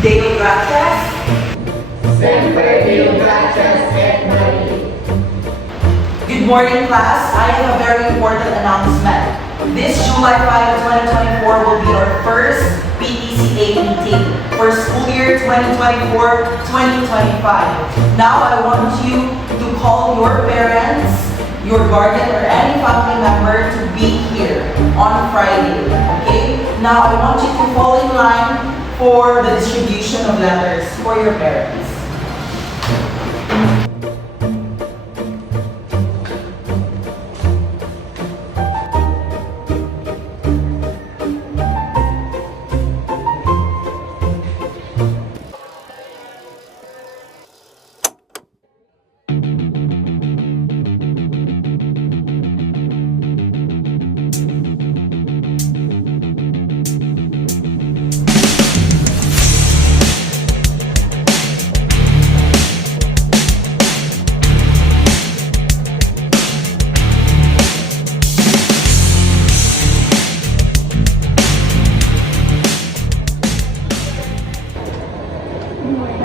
Deo gracias. Semper Deo gratias et Maria. Good morning, class. I have a very important announcement. This July 5, 2024 will be our first PTCA meeting for school year 2024-2025. Now I want you to call your parents, your guardian, or any family member to be here on Friday, okay? Now I want you to fall in line for the distribution of letters for your parents.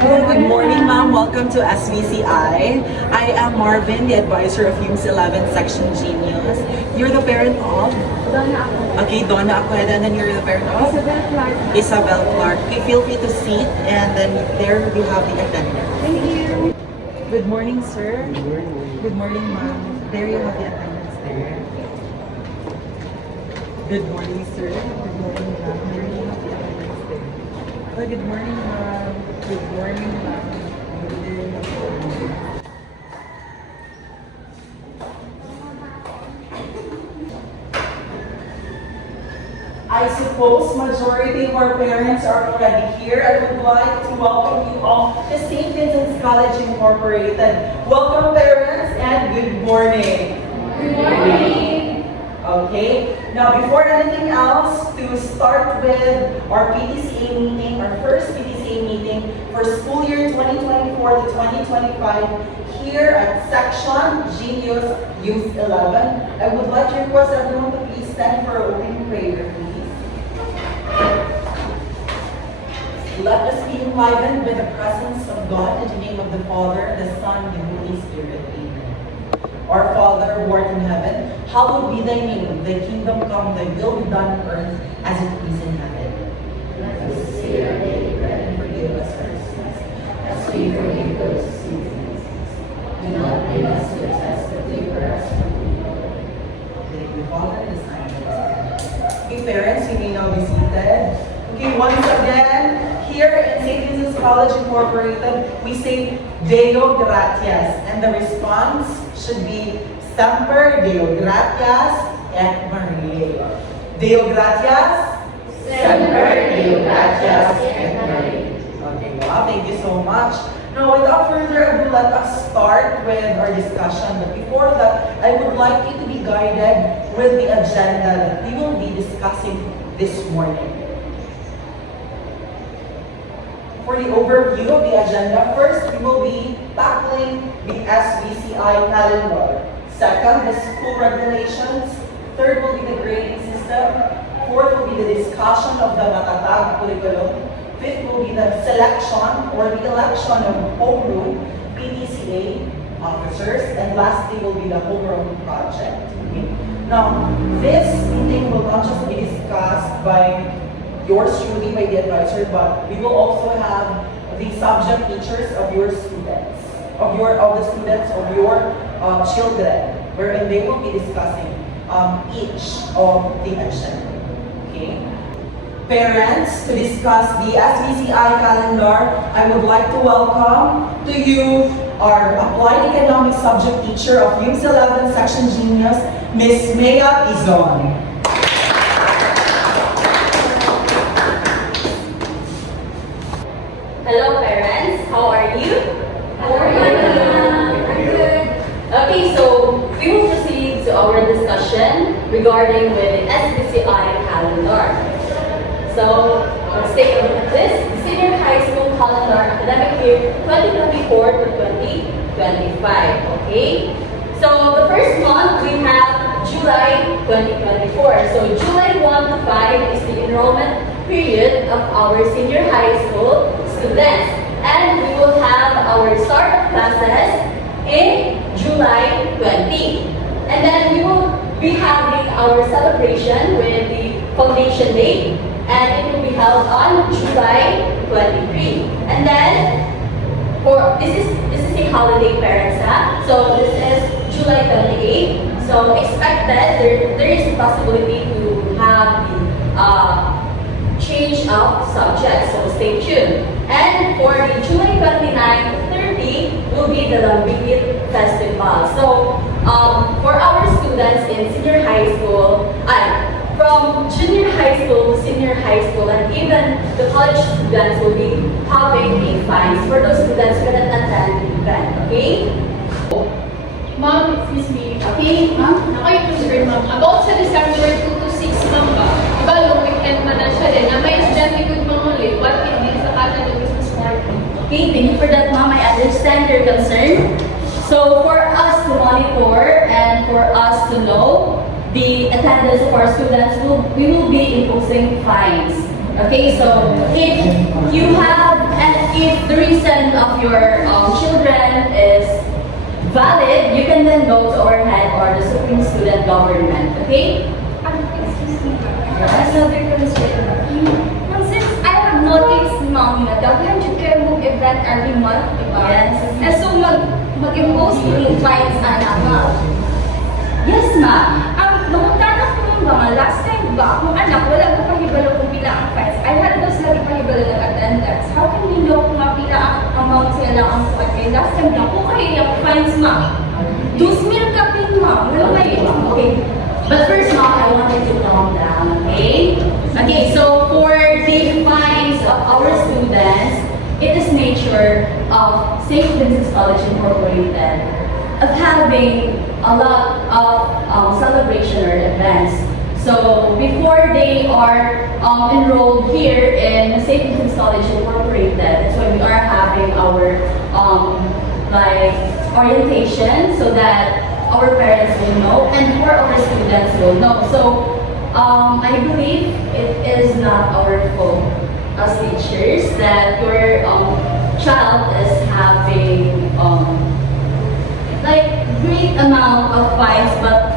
Good morning, ma'am. Welcome to SVCI. I am Marvin, the advisor of UMS 11 Section Genius. You're the parent of? Donna ako. Okay, Donna Aqueda, and then you're the parent of? Isabel Clark. Isabel Clark. Okay, feel free to sit, and then there you have the attendance. Thank you. Good morning, sir. Good morning. Good morning, ma'am. There you have the attendance there. Good morning, sir. Good morning, ma'am. There you have the attendance there. Oh, good morning, ma'am. Good morning, ma'am. There you have the attendance. I suppose majority of our parents are already here. I would like to welcome you all to St. Vincent's College Incorporated. Welcome, parents, and good morning. Good morning. Okay, now before anything else, to start with our PTCA meeting, our first PTCA meeting for school year 2024 to 2025 here at Section Genius Youth 11. I would like to request everyone to please stand for opening prayer, please. Let us be enlivened with the presence of God in the name of the Father, the Son, and the Holy Spirit. Amen. Our Father, who art in heaven, hallowed be thy name. Thy kingdom come, thy will be done on earth as it is in heaven. Let us see our daily bread and forgive us our sins, as we forgive those who sin against us. Do not lead us to test, but deliver us from evil. Thank you, Father, and the Son, and the Holy Spirit. Okay, parents, you may now be seated. Okay, once again, here in St. Vincent's College Incorporated, we say Deo gratias, and the response should be Semper Deo gratias et Maria. Deo gratias. Semper Deo gratias et Maria. Okay, wow, thank you so much. Now, without further ado, let us start with our discussion. But before that, I would like you to be guided with the agenda that we will be discussing this morning. For the overview of the agenda, first we will be tackling the SVCI calendar. Second, the school regulations. Third will be the grading system. Fourth will be the discussion of the Matatag curriculum. Fifth will be the selection or the election of homeroom PTCA officers. And lastly will be the homeroom project. Okay. Now, this meeting will not just be discussed by yours truly, by the advisor, but we will also have the subject teachers of your students. of the students of your children, wherein they will be discussing each of the agenda. Okay? Parents, to discuss the SBCI calendar, I would like to welcome to you our Applied Economics subject teacher of UMS 11 Section Genius, Ms. Mea Izon. Hello parents, how are you? How are you? I'm good. Okay, so we will proceed to our discussion regarding with the SBCI calendar. So, let's take a look at this. The Senior High School Calendar Academic Year 2024 to 2025. Okay? So, the first month we have July 2024. So, July 1 to 5 is the enrollment period of our senior high school students. And we will have our start of classes in July 20. And then we will be having our celebration with the Foundation Day. And it will be held on July 23. And then, this is a holiday parents, so this is July 28. So expected, there is a possibility to have the change of subjects, so stay tuned. And for the July 29 to 30 will be the Lambigit Festival. So for our students in senior high school, from junior high school to senior high school, and even the college students will be having a fines for those students who cannot attend the event, okay? Ma'am, excuse me. Okay, ma'am? Ako yung concern, ma'am. About sa December 2 to 6, ma'am ba? Diba, long weekend man na siya din. Na may estudyante good mga ulit. What if din sa kata ng business party? Okay, thank you for that, ma'am. I understand your concern. So for us to monitor and for us to know the attendance of our students, we will be imposing fines. Okay, so if you have, and if the reason of your children is valid, you can then go to our head or the Supreme Student Government. Okay? Excuse me, ma'am. Another concern, ma'am. Since I have noticed, ma'am, na daghan jud kayo mong event every month, di ba? Yes. And so mag-impose yung fines na ma'am. Yes, ma'am. Nangutana ko yung mga last time ba, akong anak, wala ko pahibalo kung pila ang fines. I had those lagi pahibalo ng attendance. How can we know kung nga pila ang amount sila lang ang kuwan? Kaya last time lang ko kayo yung fines, ma'am. 2,000 ka pin, ma'am. Wala kayo. Okay. But first, ma'am, I wanted to calm down, okay? Okay, so for the fines of our students, it is nature of St. Vincent's College Incorporated of having a lot of celebration or events. So before they are enrolled here in St. Vincent's College Incorporated, that's why we are having our like orientation so that our parents will know and for our students will know. So I believe it is not our fault as teachers that your child is having like great amount of fines, but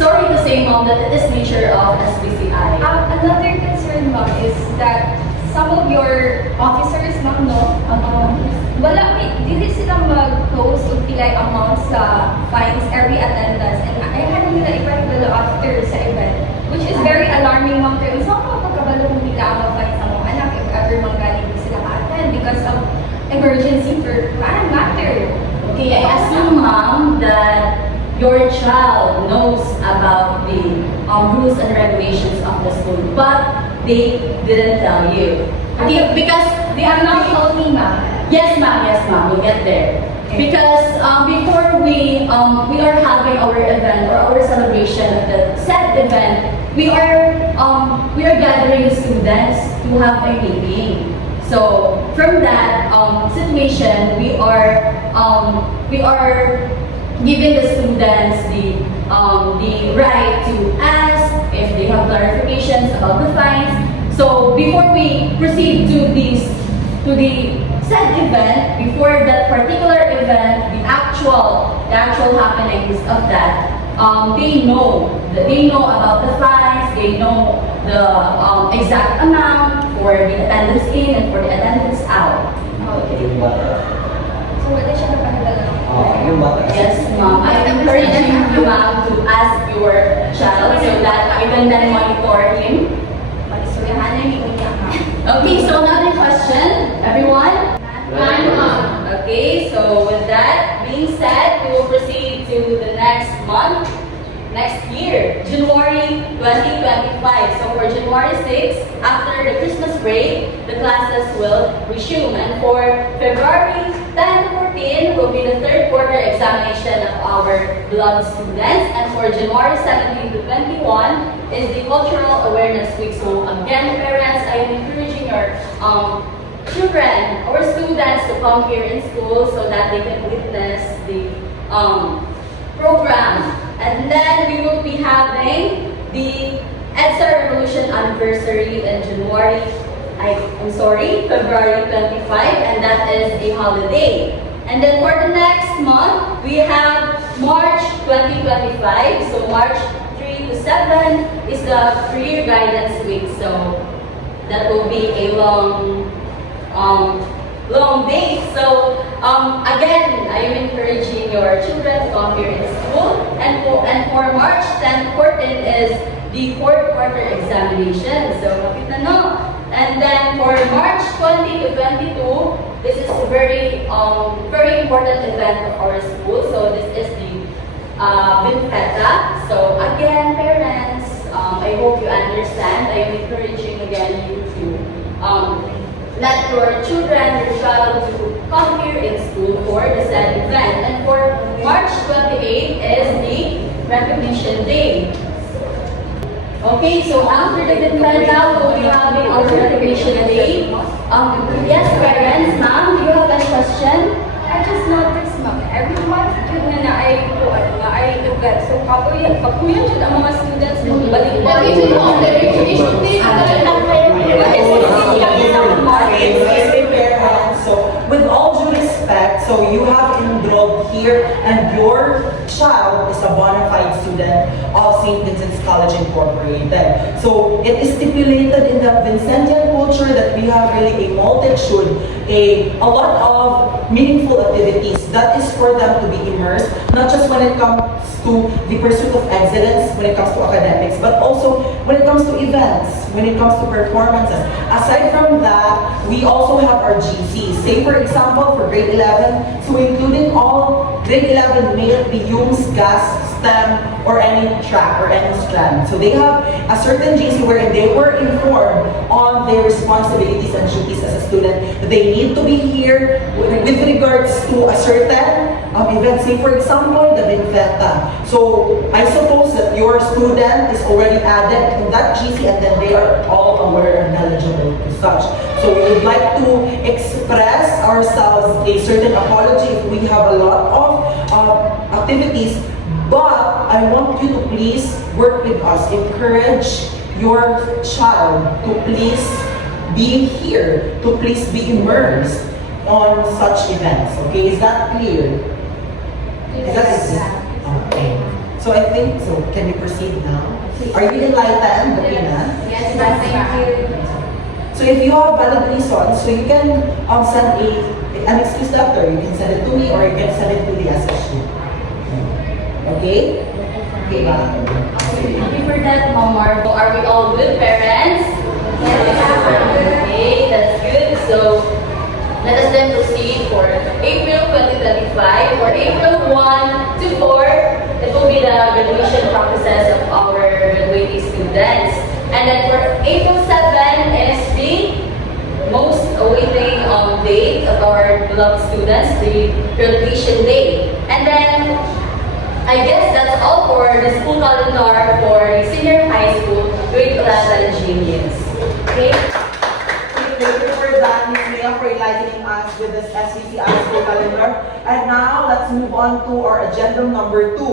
sorry to say, mom, that it is nature of SBCI. Another concern, ma'am, is that some of your officers, ma'am, no? Dili sila mag-post o pilay amount sa fines every attendance. And I had nila ipahibalo after sa event, which is very alarming, ma'am. Pero isa ako pagkabalo kung pila ang fines sa mga anak if ever manggaling sila ka-attend because of emergency for matter. Okay, I assume, mom, that your child knows about the rules and regulations of the school, but they didn't tell you. Okay, because They are not told me, ma'am. yes, ma'am, we'll get there. Because before we are having our event or our celebration of the said event, we are gathering students to have a meeting. So from that situation, we are giving the students the right to ask if they have clarifications about the fines. So before we proceed to the said event, before that particular event, the actual happenings of that, they know about the fines, they know the exact amount for the attendance in and for the attendance out. So wala siya napahibalo You're welcome. Yes, ma'am. I'm encouraging you, ma'am, to ask your child so that you can then monitor him. Okay, so another question, everyone? Okay, so with that being said, we will proceed to the next month, next year, January 2025. So for January 6, after the Christmas break, the classes will resume. And for February 10 to 14 will be the third quarter examination of our beloved students. And for January 17 to 21 is the Cultural Awareness Week. So again, parents, I am encouraging your children or students to come here in school so that they can witness the program. And then we will be having the EDSA Revolution anniversary in February 25, and that is a holiday. And then for the next month, we have March 2025. So March 3 to 7 is the Career Guidance Week. So that will be a long day. So again, I am encouraging your children to come here in school. And for March 10 to 14 is the fourth quarter examination. So kapit na no. And then for March 20 to 22, this is a very important event of our school. So this is the Binfeta. So again, parents, I hope you understand. I am encouraging again you to let your children, your child to come here in school for the said event. And for March 28 is the Recognition Day. Okay, so after the Binfeta, we'll be having our Recognition Day. Yes, parents, ma'am, do you have any question? I just noticed, ma'am, every month yun na ay event. So, pagkuyan siya ang mga students, balik Okay, so no, the recognition day, So, with all due respect, so you have enrolled here and your child is a bona fide student of St. Vincent's College Incorporated. So, it is stipulated in the Vincentian culture that we have really a multitude, a lot of meaningful activities that is for them to be immersed, not just when it comes to the pursuit of excellence, when it comes to academics, but also when it comes to events, when it comes to performances. Aside from that, we also have our GC. Say for example, for grade 11, so including all grade 11 male, be UMS, GAS, STEM, or any track or any strand. So they have a certain GC wherein they were informed on their responsibilities and duties as a student. They need to be here with regards to a certain event. Say for example, the Binfeta. So I suppose that your student is already added in that GC and then they are all aware and knowledgeable to such. So we would like to express ourselves a certain apology if we have a lot of activities, but I want you to please work with us. Encourage your child to please be here, to please be immersed on such events. Okay, is that clear? Is that clear? Okay. So I think, so can we proceed now? Are you enlightened, Dapina? Yes, ma'am, thank you. So if you have valid reasons, so you can send an excuse letter. You can send it to me or you can send it to the SSU. Okay? Okay, Happy for that, Ma'am Margo. Are we all good, parents? Okay, that's good. So, let us then proceed for April 2025. For April 1 to 4, it will be the graduation process of our graduating students. And then for April 7 is the most awaiting date of our beloved students, the graduation day. And then, I guess that's all for the school calendar for the senior high school, grade 11 genius. Okay? Thank you for that, Ms. Mia, for enlightening us with this SVCI school calendar. And now, let's move on to our agenda number 2,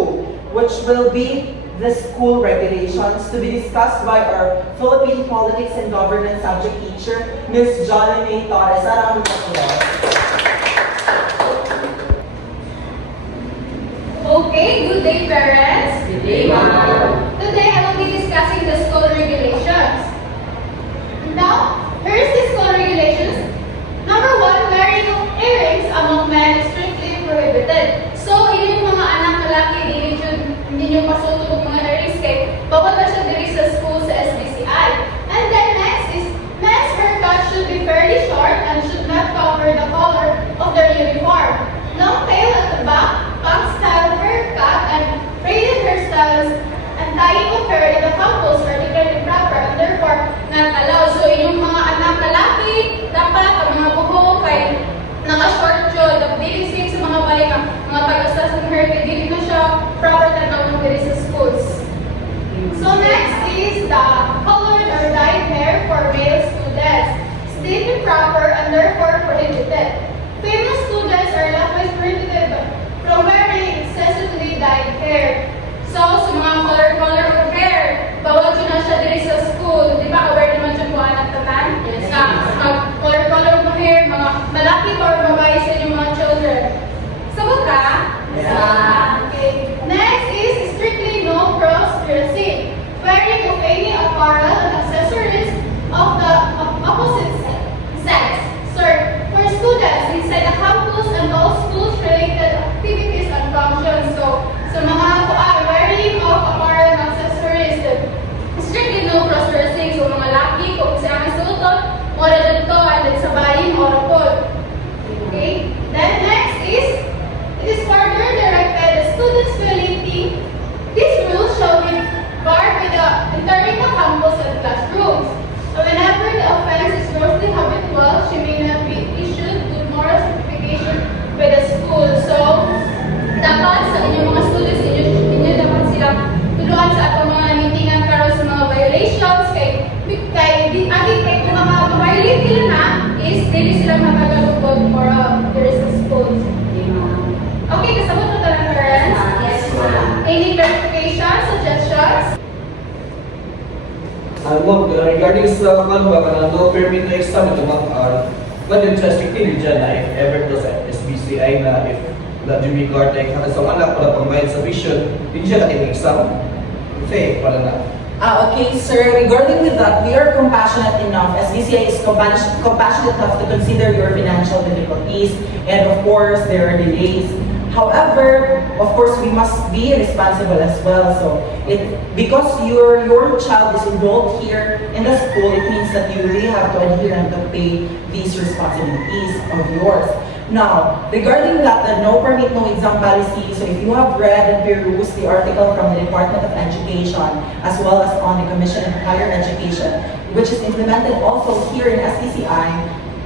which will be the school regulations to be discussed by our Philippine Politics and Governance subject teacher, Ms. Johnny May Torres. A round of applause. Okay, good day, parents. Good day, ma'am. Today, I will be discussing the school regulations. Now, here is the school regulations. Number 1, wearing of earrings among men is strictly prohibited. the colored or dyed hair for male students, stated proper and therefore prohibited. Female students are likewise prohibited from wearing excessively dyed hair. So, sa mga color of hair, bawal yun na siya diri sa school. Di ba, aware naman siya kung anak tatan? Yes. Color of hair, mga malaki or babae sa inyong mga children. Sabot ka? Yeah. Okay. Next is strictly no cross-dressing. Wearing of any apparel and accessories of the opposite sex. Sir, for students inside the campus and all schools-related activities and functions. So, sa mga wearing of apparel and accessories, strictly no cross-dressing. So, mga laki, kung siya ang suot, mora dito, and then sabayin, mora po. Okay? Then next is, it is further directed the students violating these rules shall be barred with the entering the campus and classrooms. So whenever the offense is grossly habitual, she may not be issued good moral certification by the school. So, dapat sa inyong mga students, inyo dapat silang tulungan sa atong mga meetingan karon sa mga violations kay kung ma-violate nila na is dili sila magagalugod moral there is a school. Okay, kasabot na talang parents? Yes, ma'am. Any clarification, suggestions? Ma'am, regarding sa no permit na exam ito ma'am, what yung strictly dyan na if ever to sa SBCI na if na Jimmy Cartec na sa anak para pambayad sa vision, hindi siya natin exam. Kasi, para na. Okay, sir. Regarding with that, we are compassionate enough. SBCI is compassionate enough to consider your financial difficulties, and of course, there are delays. However, of course, we must be responsible as well. So, because your child is enrolled here in the school, it means that you really have to adhere and to pay these responsibilities of yours. Now, regarding that, the no permit, no exam policy, so if you have read and perused the article from the Department of Education, as well as on the Commission on Higher Education, which is implemented also here in STCI,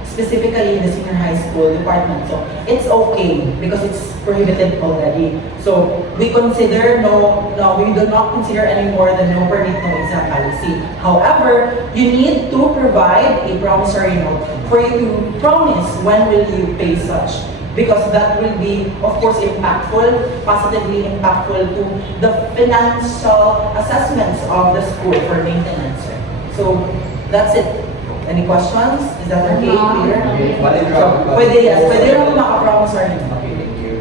specifically in the senior high school department. So, it's okay because it's prohibited already. So, we consider we do not consider anymore the no permit, no exam policy. However, you need to provide a promissory note for you to promise when will you pay such. Because that will be, of course, impactful, positively impactful to the financial assessments of the school for maintenance. So, that's it. Any questions? Is that okay? Clear? Valid round. Pwede, yes. Pwede lang makapromissory note. Okay, thank you.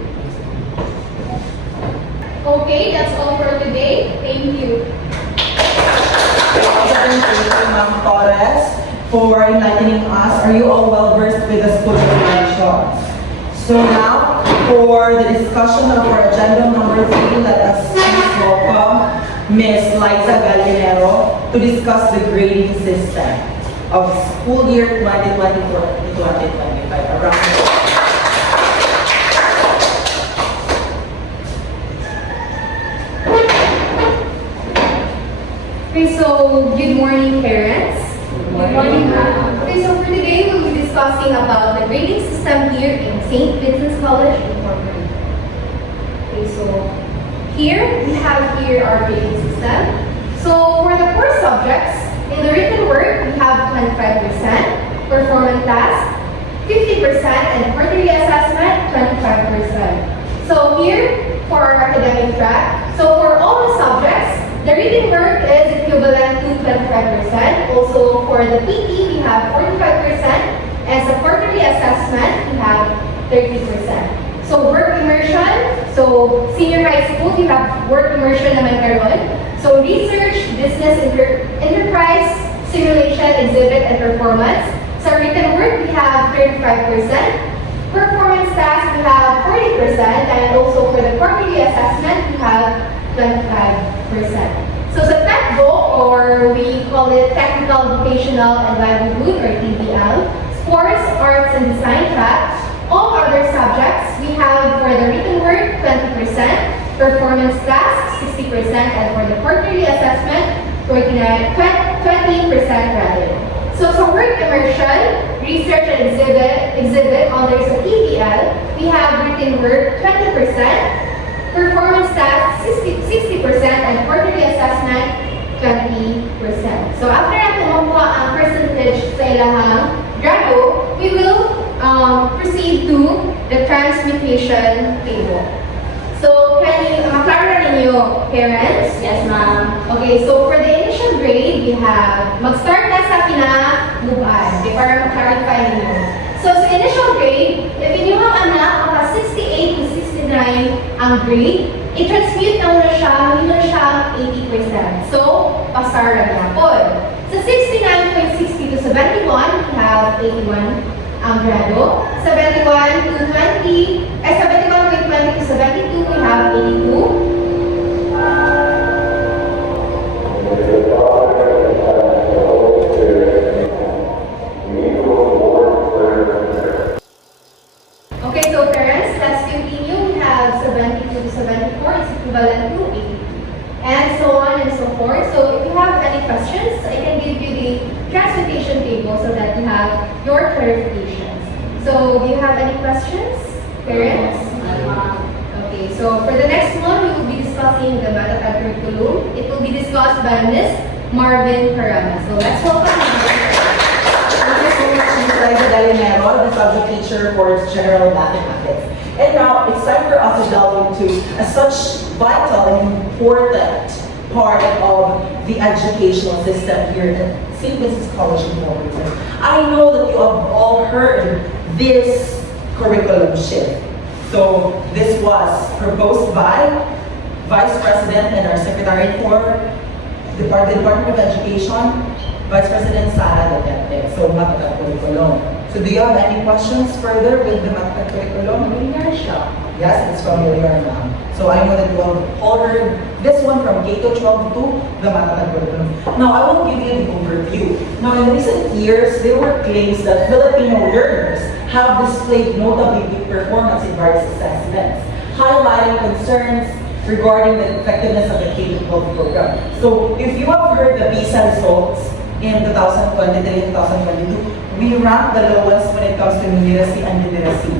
Okay, that's all for today. Thank you. Thank you, Ma'am Torres, for enlightening us. Are you all well versed with the school regulations? So now, for the discussion of our agenda number 3, let us please welcome Ms. Liza Gallinero to discuss the grading system of school year 2024 to 2025. Okay, so good morning, parents. Good morning, ma'am. Okay, so for today we'll be discussing about the grading system here in St. Vincent's College Incorporated. Okay, so here we have our grading system. So for the core subjects, in the written work we have 25%, performance task 50%, and quarterly assessment 25%. So here for our academic track, so for all the subjects, the reading work is equivalent to 25%. Also for the PT, we have 45%. As a quarterly assessment, we have 30%. So work immersion, so senior high school, we have work immersion naman karon. So research, business, enterprise, simulation, exhibit, and performance. So written work, we have 35%. Performance task, we have 40%. And also for the quarterly assessment, we have 25%. So the TECVO, or we call it Technical, Vocational, and Livelihood, or TVL, Sports, Arts, and Design track. All other subjects, we have for the written work, 20%, performance tasks, 60%, and for the quarterly assessment, 20% rather. So for work immersion, research, and exhibit under the TVL, we have written work, 20%, performance tasks 60%, and quarterly assessment 20%. transmutation table. So, can you, maklara ninyo, parents? Yes, ma'am. Okay, so for the initial grade, we have, mag-start na sa kinabubuan, okay, para ma-clarify ninyo. So, sa initial grade, if inyong anak, maka 68 to 69 ang grade, i-transmute na siya, hindi na siya 80%. So, pasar na yapon. Sa 69.60 to 71, we have 81 ang grado. 71 to 20, 71.20 to 72, we have 82. Okay, so parents, let's continue. We have 72 to 74 is equivalent to 82. And so on and so forth. So if you have any questions, I can give you the transmutation table so that you have your clarifications. So do you have any questions, parents? Okay, so for the next one, we will be discussing the Matatag curriculum. It will be discussed by Ms. Marvin Carama. So let's welcome her. Thank you so much, Ms. Liza Galinero, the subject teacher for general mathematics. And now, it's time for us to delve into such vital and important part of the educational system here at St. Vincent's College in Overton. I know that you have all heard this curriculum shift. So, this was proposed by Vice President and our Secretary for the Department of Education, Vice President Sara Duterte. So, Matatag curriculum. So, do you have any questions further with the Matatag curriculum? Yes, it's familiar now. So, I know that you have all heard this one from K-12 to the Matatag curriculum. Now, I will give you the overview. Now, in recent years, there were claims that Filipino learners have displayed notably good performance in various assessments, highlighting concerns regarding the effectiveness of the K-12 program. So, if you have heard the PISA results in 2023-2022, we rank the lowest when it comes to numeracy and literacy,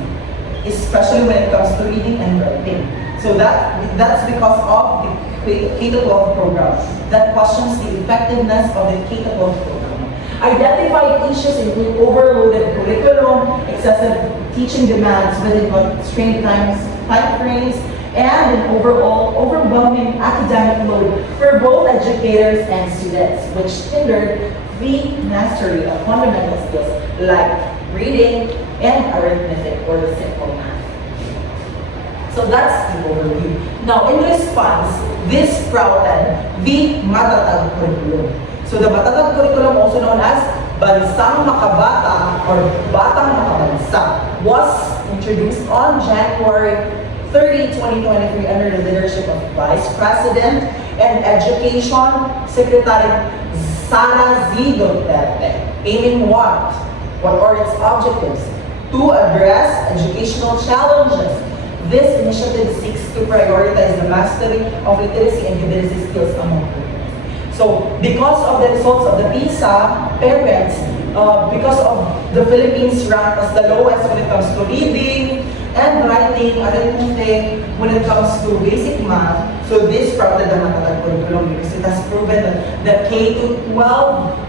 especially when it comes to reading and writing. So that's because of the K-12 program that questions the effectiveness of the K-12 program. Identified issues include overloaded curriculum, excessive teaching demands within constrained time frames, and an overall overwhelming academic load for both educators and students, which hindered the mastery of fundamental skills like reading and arithmetic or the simple math. So that's the overview. Now, in response, this sprouted the Matatag curriculum. So the Matatag curriculum, also known as Bansang Makabata or Batang Makabansa, was introduced on January 30, 2023 under the leadership of Vice President and Education Secretary Sara Z. Duterte, aiming what? What are its objectives? To address educational challenges. This initiative seeks to prioritize the mastery of literacy and numeracy skills among students. So, because of the results of the PISA, parents, because of the Philippines ranked as the lowest when it comes to reading and writing, arithmetic, when it comes to basic math, so this sprouted the Matatag curriculum because it has proven that the K-12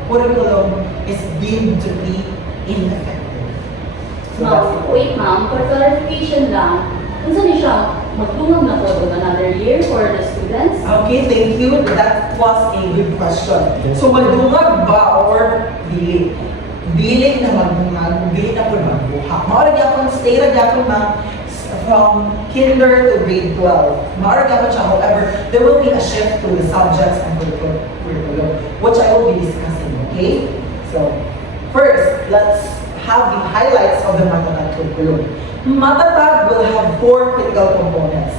curriculum is deemed to be ineffective. So that's it. Wait ma'am, for clarification lang, kung saan siya magtungog na po another year for the students? Okay, thank you. That was a good question. So, magdungag ba or dili? Dili na magdungag, dili na po magbuha. Maurag yapon, stay rag yapon ma'am, from kinder to grade 12. Maurag yapon siya, however, there will be a shift to the subjects and curriculum, which I will be discussing, okay? So, first, let's have the highlights of the Matatag curriculum. Matatag will have 4 critical components.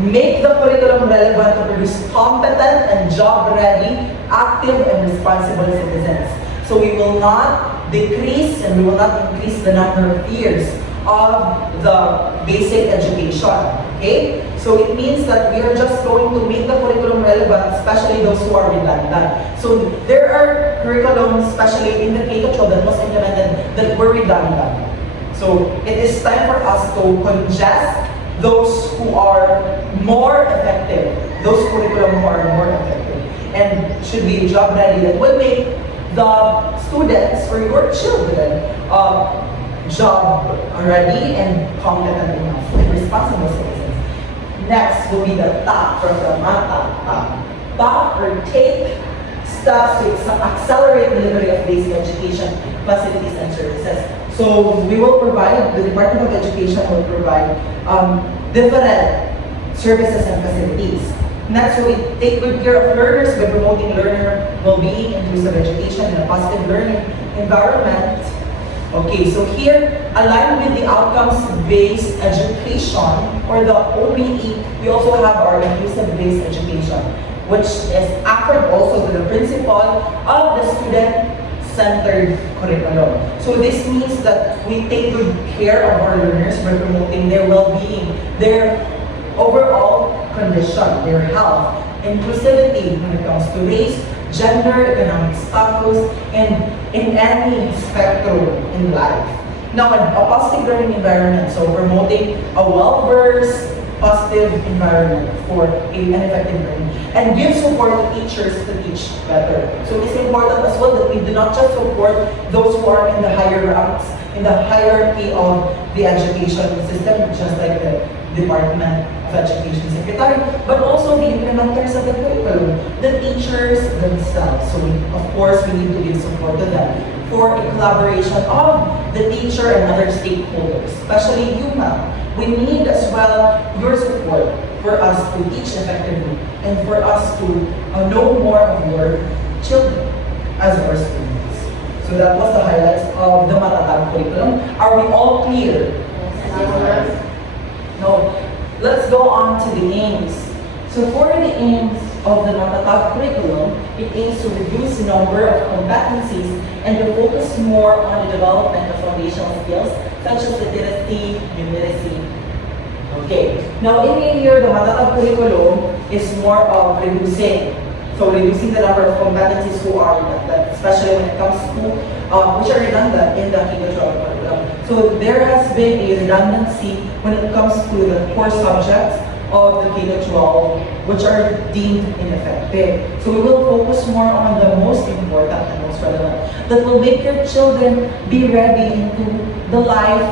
Make the curriculum relevant to produce competent and job-ready, active and responsible citizens. So we will not decrease and we will not increase the number of years of the basic education. Okay? So it means that we are just going to make the curriculum relevant, especially those who are redundant. So there are curriculums, especially in the K-12 that was implemented that were redundant. So it is time for us to congest those who are more effective, those curriculum who are more effective, and should be job ready that will make the students or your children job ready and competent enough and responsible citizens. Next will be the TAP from the MATA. TAP or take steps to accelerate delivery of basic education facilities and services. So we will provide, the Department of Education will provide different services and facilities. Next, we take good care of learners by promoting learner well-being, inclusive education, and a positive learning environment. Okay, so here, aligned with the outcomes-based education, or the OBE, we also have our inclusive-based education, which is anchored also to the principle of the student-centered curriculum. So this means that we take good care of our learners by promoting their well-being, their overall condition, their health, inclusivity when it comes to race, gender, economic status, and in any spectrum in life. Now, a positive learning environment, so promoting a well-versed, positive environment for an effective learning, and give support to teachers to teach better. So it's important as well that we do not just support those who are in the higher ranks, in the hierarchy of the education system, just like the Department of Education Secretary, but also the implementers of the curriculum, the teachers themselves. So of course, we need to give support to them for a collaboration of the teacher and other stakeholders, especially you, ma'am. We need as well your support for us to teach effectively and for us to know more of your children as our students. So that was the highlights of the Matatag curriculum. Are we all clear? Yes. No. Let's go on to the aims. So for the aims of the Matatag curriculum, it aims to reduce the number of competencies and to focus more on the development of foundational skills such as literacy, numeracy. Okay. Now in a year, the Matatag curriculum is more of reducing. So reducing the number of competencies who are redundant, especially when it comes to which are redundant in the K-12 curriculum. So there has been a redundancy when it comes to the core subjects of the K-12, which are deemed ineffective. So we will focus more on the most important and most relevant that will make your children be ready into the life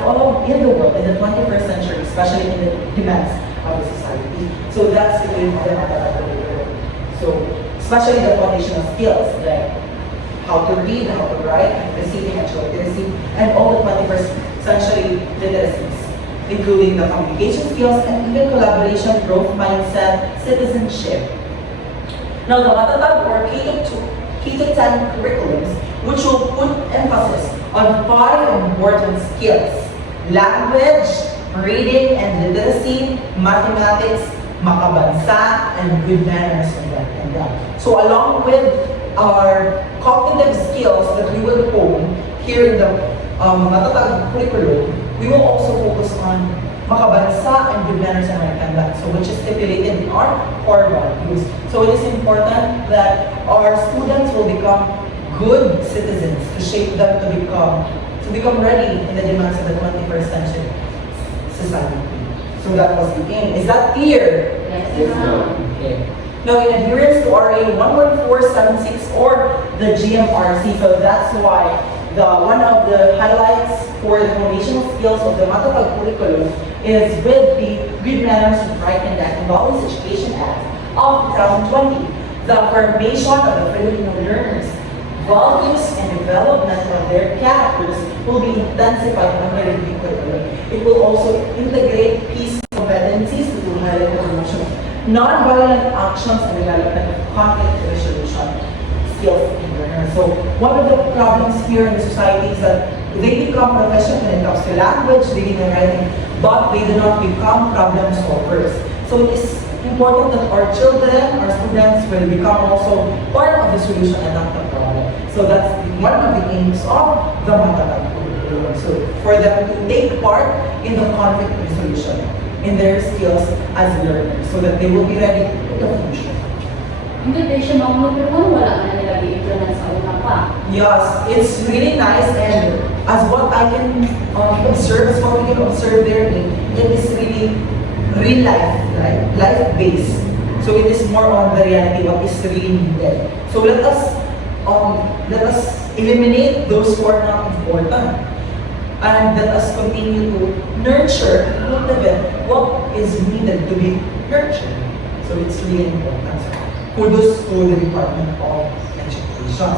in the world, in the 21st century, especially in the demands of the society. So that's the aim of the Matatag curriculum. So especially the foundational skills like how to read, how to write, receiving actual literacy, and all the 21st century literacies, including the communication skills and even collaboration, growth mindset, citizenship. Now the Matatag or K-10 curriculums, which will put emphasis on 5 important skills: language, reading and literacy, mathematics, makabansa, and good manners and that and that. So along with our cognitive skills that we will hone here in the Matatag curriculum, we will also focus on makabansa and good manners and right conduct, so which is stipulated in our core values. So it is important that our students will become good citizens to shape them to become ready in the demands of the 21st century society. So that was the aim. Is that clear? Yes, Okay. Now, in adherence to RA 11476 or the GMRC, so that's why one of the highlights for the foundational skills of the Matatag curriculum is with the Good Manners and Right Conduct and Values Education Act of 2020. The affirmation of the Filipino learners' values and development of their characters will be intensified under the new curriculum. It will also integrate peace competencies to highlight the promotion of non-violent actions and development of conflict resolution skills in learners. So one of the problems here in the society is that they become proficient when it comes to language, reading and writing, but they do not become problem solvers. So it is important that our children, our students will become also part of the solution and not the problem. So that's one of the aims of the Matatag curriculum. So for them to take part in the conflict resolution in their skills as learners so that they will be ready for the future. Integration ng mga pero wala na nila i-implement sa una pa. Yes, it's really nice, and as what I can observe, as what we can observe there, it is really real life, right? Life-based. So it is more on the reality, what is really needed. So let us eliminate those who are not important. and let us continue to nurture and cultivate what is needed to be nurtured. So it's really important. Kudos to the Department of Education.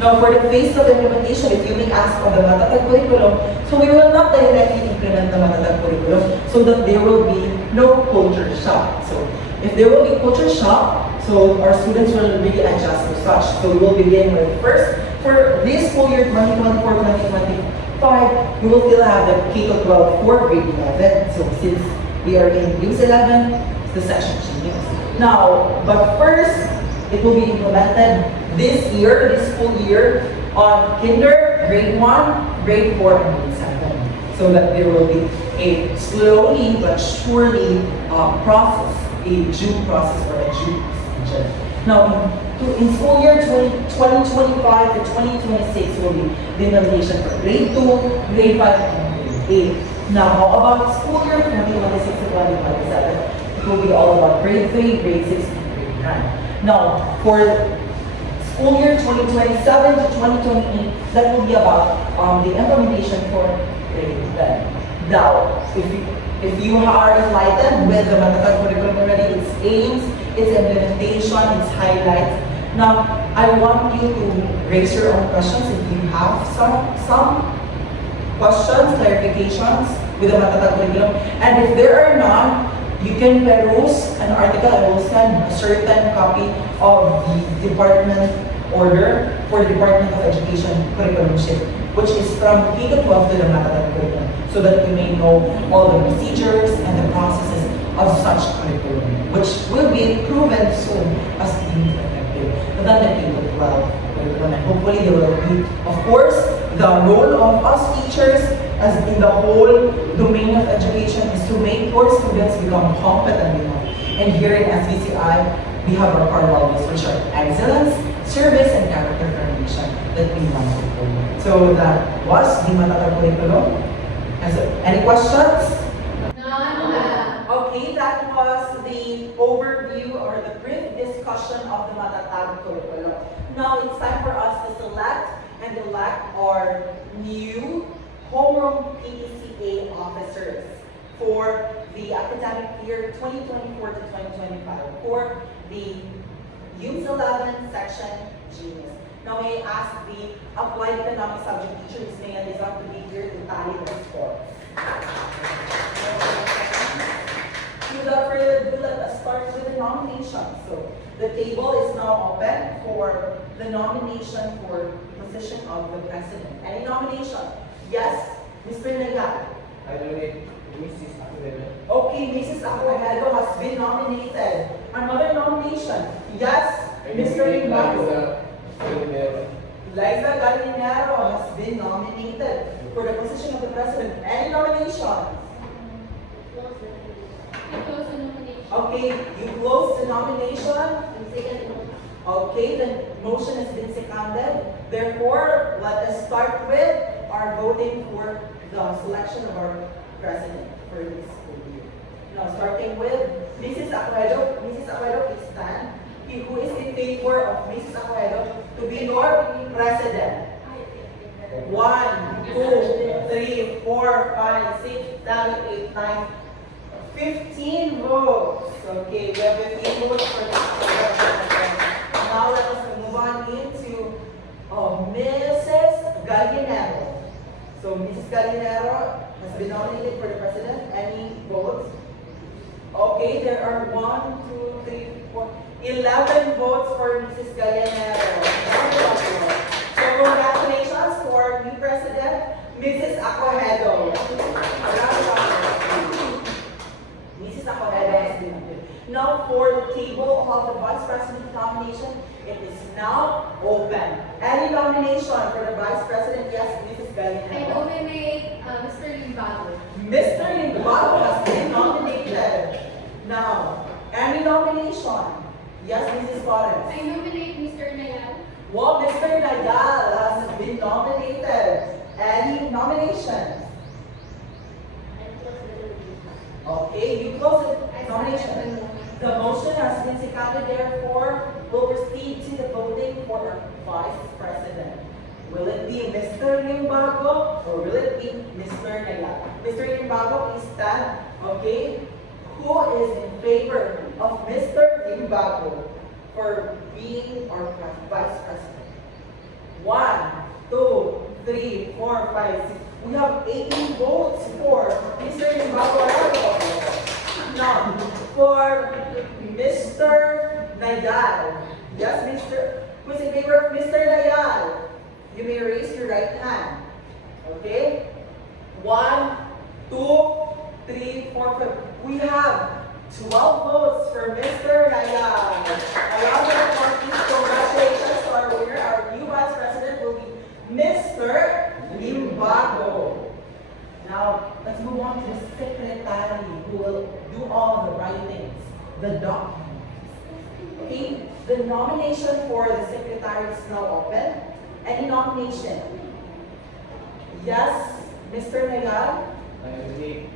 Now, for the phase of implementation, if you may ask on the Matatag curriculum, so we will not directly implement the Matatag curriculum so that there will be no culture shock. So, if there will be culture shock, so our students will really adjust to such. So, we will begin with first, for this school year 2024-2025, we will still have the K-12 for grade 11. So, since we are in use 11, the section changes. Now, but first, it will be implemented this year, this school year, on kinder, grade 1, grade 4, and grade 7. So that there will be a slowly but surely process, a due process or a due procedure. Now, in school year 2025 to 2026 will be the nomination for grade 2, grade 5, and grade 8. Now, how about school year 2026 to 2027? It will be all about grade 3, grade 6, and grade 9. Now, for school year 2027 to 2028, that will be about the implementation for grade 10. Now, if you are enlightened with the Matatag curriculum already, its aims, its implementation, its highlights. Now, I want you to raise your own questions if you have some questions, clarifications with the Matatag curriculum. And if there are none, you can peruse an article. I will send a certain copy of the department order for the Department of Education curriculum shift, which is from K-12 to the Matatag curriculum, so that you may know all the procedures and the processes of such curriculum, which will be proven soon as being effective than the K-12 curriculum. And hopefully there will be, of course, the role of us teachers as in the whole domain of education is to make our students become competent enough. And here in SBCI, we have our core values, which are excellence, service, and character formation that we want to follow. So that was the Matatag curriculum. Any questions? Okay, that was the overview or the brief discussion of the Matatag curriculum. Now it's time for us to select and elect our new homeroom PECA officers for the academic year 2024 to 2025 for the Use 11 section Genius. Now may I ask the applied economics subject teacher, Ms. Maya Lizon, to be here to tally the scores. Without further ado, let us start with the nomination. So the table is now open for the nomination for the position of the president. Any nomination? Yes, Mr. Nagal. I nominate Mrs. Aquilera. Okay, Mrs. Aquahedo has been nominated. Another nomination? Yes, Mr. Limbago. Liza Galinero has been nominated for the position of the president. Any nominations? Okay, you close the nomination. Okay, the motion has been seconded. Therefore, let us start with our voting for the selection of our president for this school year. Now, starting with Mrs. Aquedo. Mrs. Aquedo, please stand. Who is in favor of Mrs. Aquedo to be your president? 1, 2, 3, 4, 5, 6, 7, 8, 9, 15 votes. Okay, we have 15 votes for this. Now let us move on into Mrs. Gallinero. So Mrs. Gallinero has been nominated for the president. Any votes? Okay, there are 11 votes for Mrs. Gallinero. So congratulations to our new president, Mrs. Aquahedo. Mrs. Aquahedo has been nominated. Now for the table of the vice president nomination, it is now open. Any nomination for the vice president? Yes, Mrs. I Gallinero. nominate Mr. Limbago. Mr. Limbago has been nominated. Now, any nomination? Yes, Mrs. Florence. I nominate Mr. Nayal. Well, Mr. Nayal has been nominated. Any nominations? Okay, you close the nomination. The motion has been seconded, therefore, we'll proceed to the voting for our vice president. Will it be Mr. Limbago or will it be Mr. Nayal? Mr. Limbago, please stand. Okay? Who is in favor of Mr. Limbago for being our vice president? 1, 2, 3, 4, 5, 6. We have 18 votes for Mr. Limbago. Now, for Mr. Nayal. Yes, Mr. Who's in favor of Mr. Nayal? You may raise your right hand. Okay? 1, 2, 3, 4, 5. We have 12 votes for Mr. Nayal. Allow me to please congratulations to our winner. Our new vice president will be Mr. Limbago. Now, let's move on to the secretary who will do all the right things, the documents. Okay, the nomination for the secretary is now open. Any nomination? Yes, Mr. Nayal? I agree.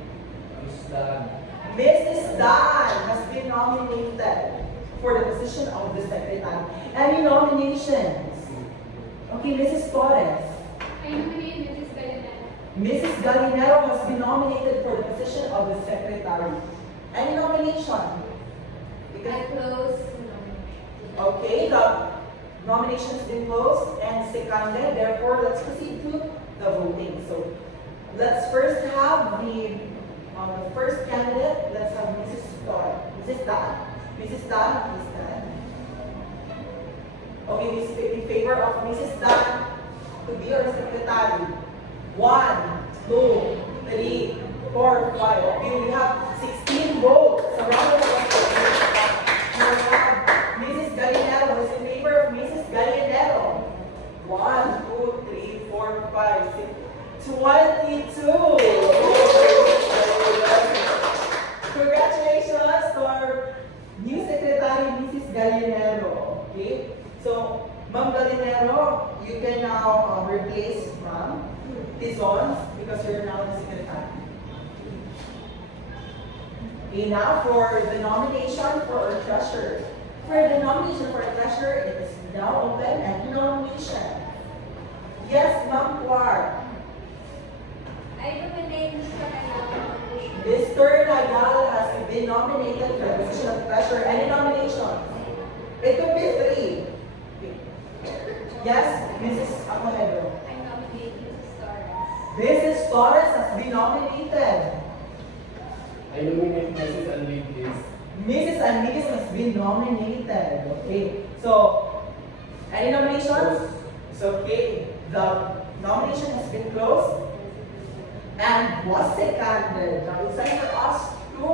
Miss Dan. Mrs. Dan has been nominated for the position of the secretary. Any nominations? Okay, Mrs. Torres. I nominate Mrs. Gallinero. Mrs. Gallinero has been nominated for the position of the secretary. Any nomination? I close. Okay, the nomination has been closed and seconded. Therefore, let's proceed to the voting. So, let's first have the first candidate. Let's have Mrs. Dan. Mrs. Dan, please stand. Okay, we speak in favor of Mrs. Dan to be our secretary. 1, 2, 3, 4, 5. Okay, we have 16 votes. A round of applause for Mrs. Dan. We have Mrs. Gallinero. Who is in favor of Mrs. Gallinero? 1, 2, 3, 4, 5, 6, 22. Congratulations to our new secretary, Mrs. Gallinero. Okay, so Ma'am Gallinero, you can now replace Ma'am Tizons because you're now the secretary. Okay, now for the nomination for our treasurer. For the nomination for our treasurer, it is now open and nomination. Yes, Ma'am Clark. I nominate Mr. Nayal. Mr. Nayal has been nominated for the position of treasurer. Any nominations? It could be 3. Yes, Mrs. Acohedo. I nominate Mrs. Torres. Mrs. Torres has been nominated. I nominate Mrs. Anligis. Mrs. Anligis has been nominated. Okay, so any nominations? It's okay. The nomination has been closed and was seconded. Now it's time for us to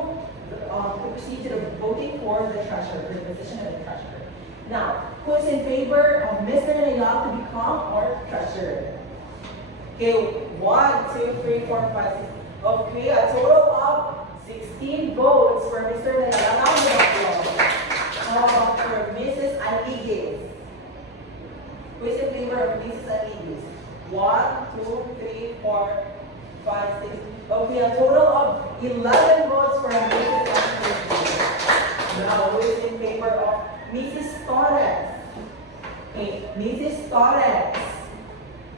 proceed to the voting for the treasurer, for the position of the treasurer. Now, who is in favor of Mr. Nayal to become our treasurer? Okay, 1, 2, 3, 4, 5, 6. Okay, a total of 16 votes for Mr. Nayal. Round of applause. How about for Mrs. Anligis? Who is in favor of Mrs. Anligis? 1, 2, 3, 4, 5, 6. Okay, a total of 11 votes for Mrs. Anligis. Now, who is in favor of Mrs. Torres? Okay, Mrs. Torres.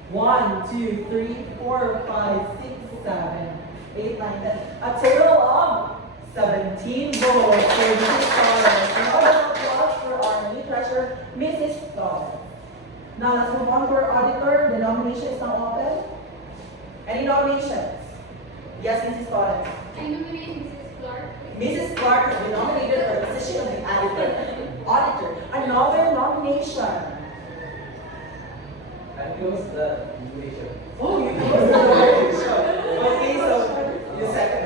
1, 2, 3, 4, 5, 6, 7, 8, 9, 10. A total of 17 votes for Mrs. Torres. Another applause for our new treasurer, Mrs. Torres. Now let's move on to our auditor. The nomination is now open. Any nominations? Yes, Mrs. Torres. I nominate Mrs. Clark. Mrs. Clark has been nominated for the position of the auditor. Another nomination. I close the nomination. Oh, you closed the nomination. Okay,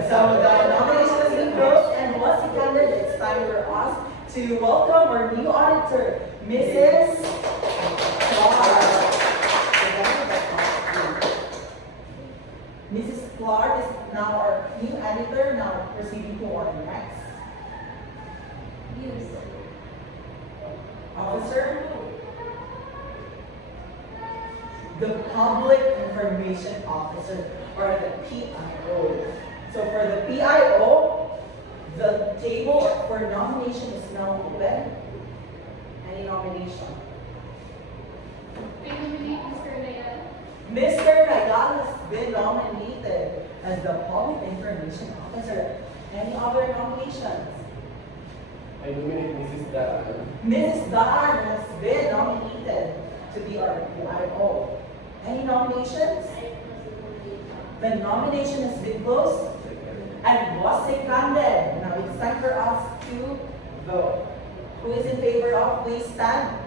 so the nomination has been closed and was seconded. It's time for us to welcome our new auditor, Mrs. Clark. Mrs. Clark is now our new editor. Now proceeding to our next News. officer. The Public Information Officer, or the PIO. So for the PIO, the table for nomination is now open. Any nomination? I nominate Mr. Nayal. Mr. Nayan has been nominated as the Public Information Officer. Any other nominations? I nominate Mrs. Daan. Mrs. Daan has been nominated to be our PIO. Any nominations? The nomination has been closed and was seconded. Now it's time for us to vote. Who is in favor of? Please stand.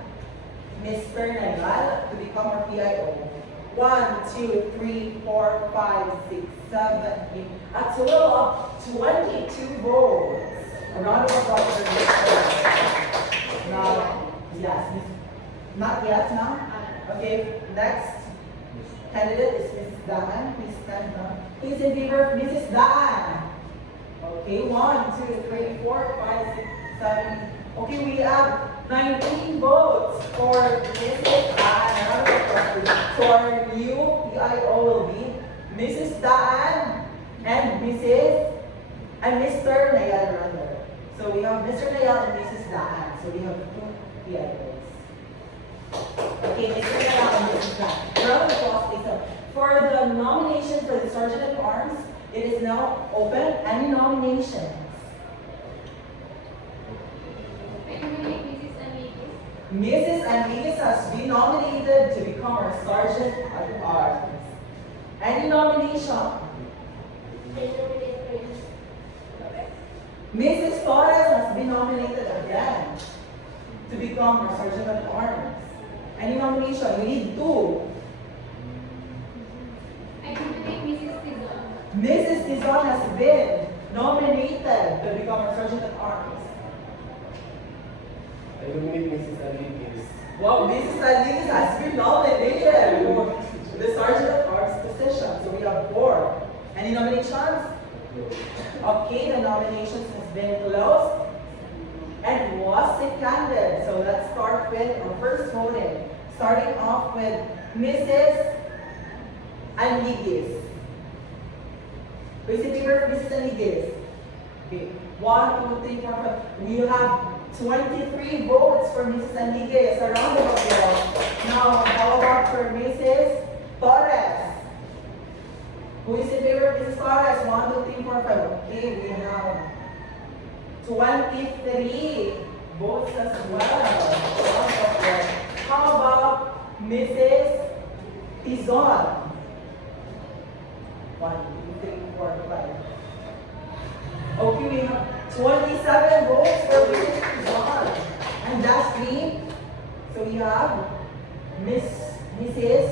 Mr. Nagal to become our PIO. 1, 2, 3, 4, 5, 6, 7, 8. A total of 22 votes. A round of applause for Mr. Now, yes, not yet now. Okay, next candidate is Mrs. Daan. Please stand up. Who is in favor of Mrs. Daan? Okay, 1, 2, 3, 4, 5, 6, 7. Okay, we have 19 votes for Mrs. Daan. So our new PIO will be Mrs. Daan and Mr. Nayal rather. So we have Mr. Nayal and Mrs. Daan. So we have 2 PIOs. Okay, Mr. Nayal and Mrs. Daan. Round of applause, please. For the nomination for the Sergeant at Arms, it is now open. Any nominations? I nominate Mrs. Amigos. Mrs. Amigues has been nominated to become our Sergeant at Arms. Any nomination? Mrs. Torres has been nominated again to become our Sergeant at Arms. Any nomination? We need 2. I nominate Mrs. Tizon. Mrs. Tizon has been nominated to become our Sergeant at Arms. I nominate Mrs. Aliguez. Well, Mrs. Aliguez has been nominated for the Sergeant at Arms position. So we have 4. Any nominations? Okay, the nominations has been closed and was seconded. So let's start with our first voting. Starting off with Mrs. Aliguez. Who is in favor of Mrs. Aliguez? Okay, 1, 2, 3, 4, 5. We have 23 votes for Mrs. Aliguez. A round of applause. Now, how about for Mrs. Torres? Who is in favor of Mrs. Torres? 1, 2, 3, 4, 5. Okay, we have 23 votes as well. How about Mrs. Tizon? 1, 2, 3, 4, 5. Okay, we have 27 votes for Mrs. Tizon. And lastly, so we have Mrs.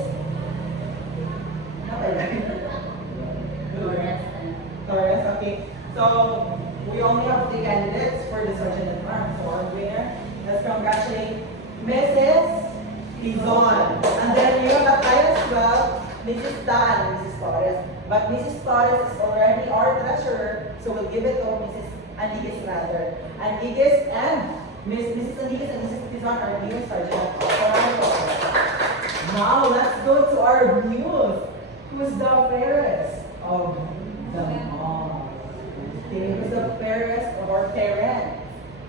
Torres, okay. So we only have 3 candidates for the Sergeant at Arms. So our winner, let's congratulate Mrs. Tizon. And then you have a tie as well, Mrs. Dan and Mrs. Torres. But Mrs. Torres is already our treasurer, so we'll give it to Mrs. Aniguez rather. Aniguez and Mrs. Aniguez and Mrs. Tizon are new Sergeant. Now let's go to our news. Who's the fairest of them all? Okay, who's the fairest of our parents?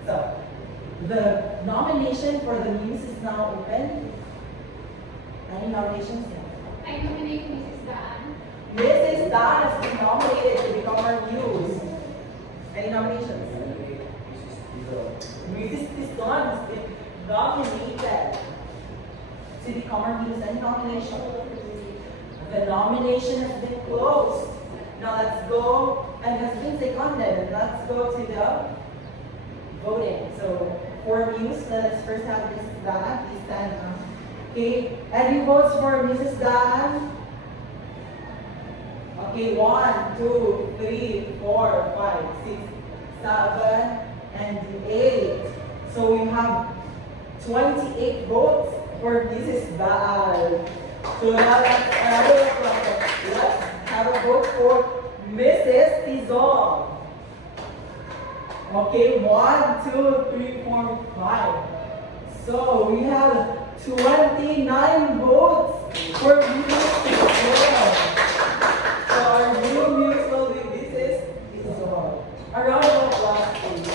So, the nomination for the muse is now open. Any nominations? I nominate Mrs. Daan. Mrs. Dan has been nominated to become our muse. Any nominations? Mrs. Tizon has been nominated to become our muse. Any nomination? The nomination has been closed. Now let's go, and has been seconded. Let's go to the voting. So for Muse, let's first have Mrs. Dan. Please stand up. Okay, any votes for Mrs. Dan? Okay, 1, 2, 3, 4, 5, 6, 7, and 8. So we have 28 votes for Mrs. Dan. So now let's have a vote for Mrs. Tizon. Okay, 1, 2, 3, 4, 5. So we have 29 votes for Mrs. Tizon. So our new muse will be Mrs. Tizon. A round of applause, please.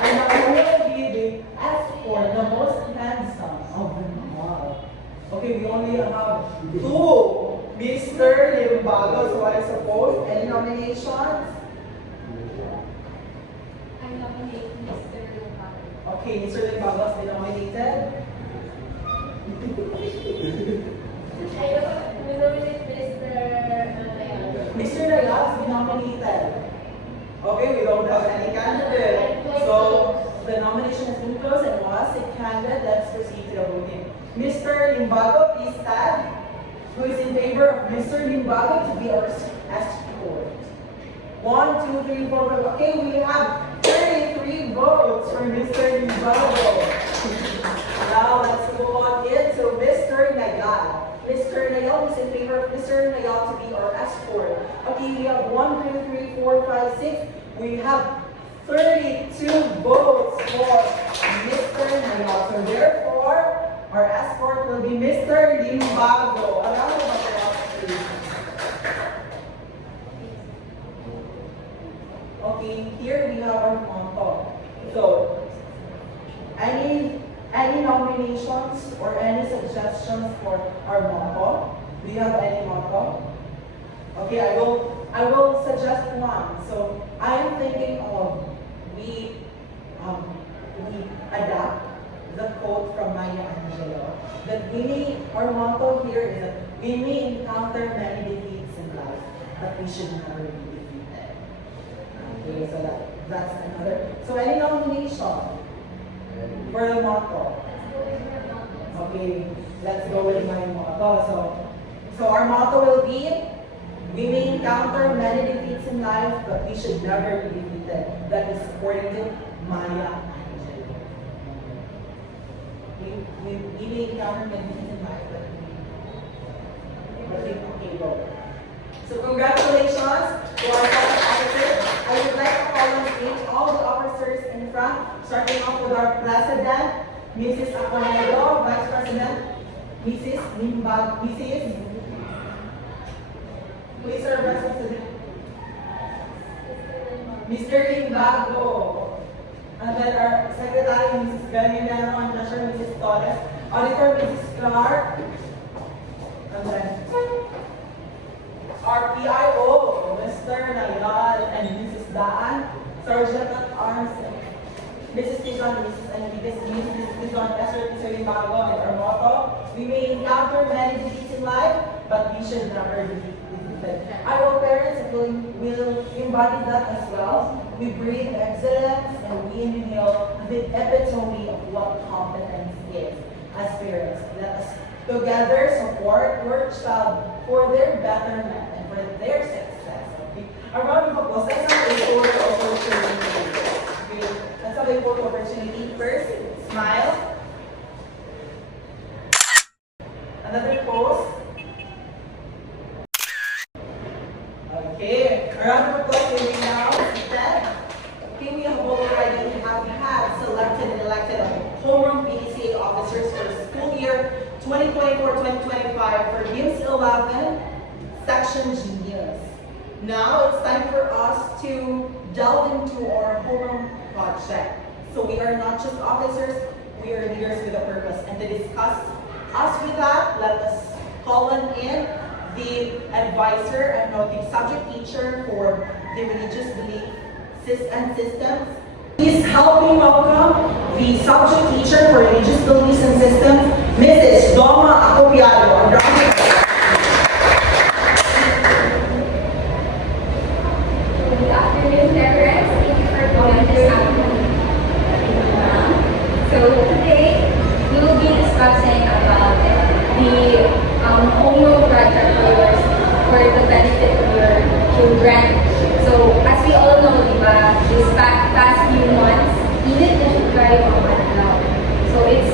And I will be the escort, the most handsome of them all. Okay, we only have 2 Mr. Limbago, so I suppose, any nominations? I nominate Mr. Lumbago. Okay, Mr. Limbago has been nominated. Mr. Rayal has been nominated. Okay, we don't have any candidate. So the nomination has been closed and was a candidate. Let's proceed to the voting. Mr. Limbago, please stand. Who is in favor of Mr. Limbago to be our escort? 1, 2, 3, 4, 5. Okay, we have 33 votes for Mr. Limbago. Now let's go on into Mr. Nayal. Mr. Nayal is in favor of Mr. Nayal to be our escort. Okay, we have 1, 2, 3, 4, 5, 6. We have 32 votes for Mr. Nayal. So therefore, our escort will be Mr. Limbago. A round of applause, please. Okay, here we have our motto. So, any nominations or any suggestions for our motto? Do you have any motto? Okay, I will suggest one. So I am thinking of we adapt the quote from Maya Angelou that our motto here is that we may encounter many defeats in life, but we should never be defeated. Okay, so that's another. So any nomination for the motto? Okay, let's go with my motto. So our motto will be, we may encounter many defeats in life, but we should never be defeated. That is according to Maya Angelou. We may encounter many defeats in life, but okay, go. So congratulations to our fellow officers. I would like to call on stage all the officers in front, starting off with our President, Mrs. Aconedo, Vice President, Mrs. Limbago, please, sir, Vice President. Mr. Limbago. And then our Secretary, Mrs. Galileo, and Treasurer, Mrs. Torres. Auditor, Mrs. Clark. And then our PIO, Mr. Nayal, and Mrs. Daan. Sergeant at Arms, Mrs. Tizon, Mrs. Enriquez, Mrs. Tizon, Esther Limbago, and our motto, we may encounter many defeats in life, but we should never be defeated. Our parents will embody that as well. We breathe excellence and we inhale the epitome of what competence is as parents. Let us together support your child for their betterment and for their success. Okay? A round of applause. Let's have a photo opportunity. Okay? Let's have a photo opportunity. First, smile. Another pose. Okay, a round of applause here now. Instead, okay, we have already had selected and elected homeroom PDCA officers for the school year 2024-2025 for GIMS 11, Section Genius. Now it's time for us to delve into our homeroom project. So we are not just officers, we are leaders with a purpose. And to discuss us with that, let us call in the advisor and the subject teacher for the religious belief and systems. Please help me welcome the subject teacher for religious beliefs and systems, Mrs. Doma Acopiado. Good afternoon, parents. Thank you for coming this afternoon. So today, we will be discussing about the homeroom project for the benefit of your children. So as we all know, diba, this past few months, init na siya very common now. So it's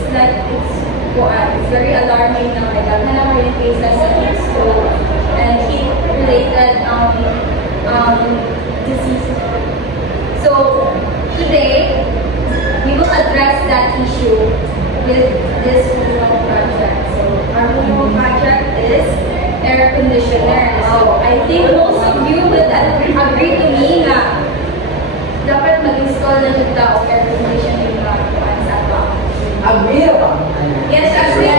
very alarming na may daghan na mga cases sa heat stroke and heat-related diseases. So today, we will address that issue with this homeroom project. So our homeroom project is air conditioner. So I think most of you would agree to me na dapat mag-install na yung tao air conditioning na sa bahay. Agree ba? Yes, agree.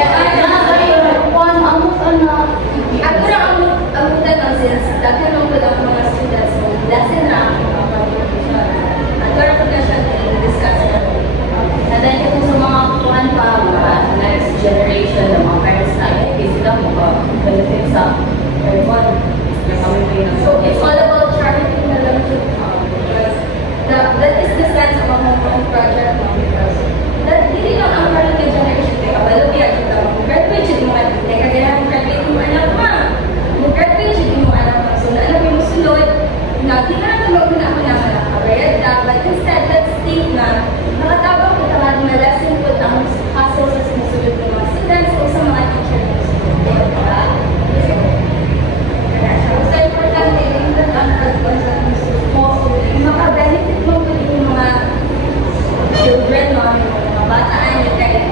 kabataan, yung kahit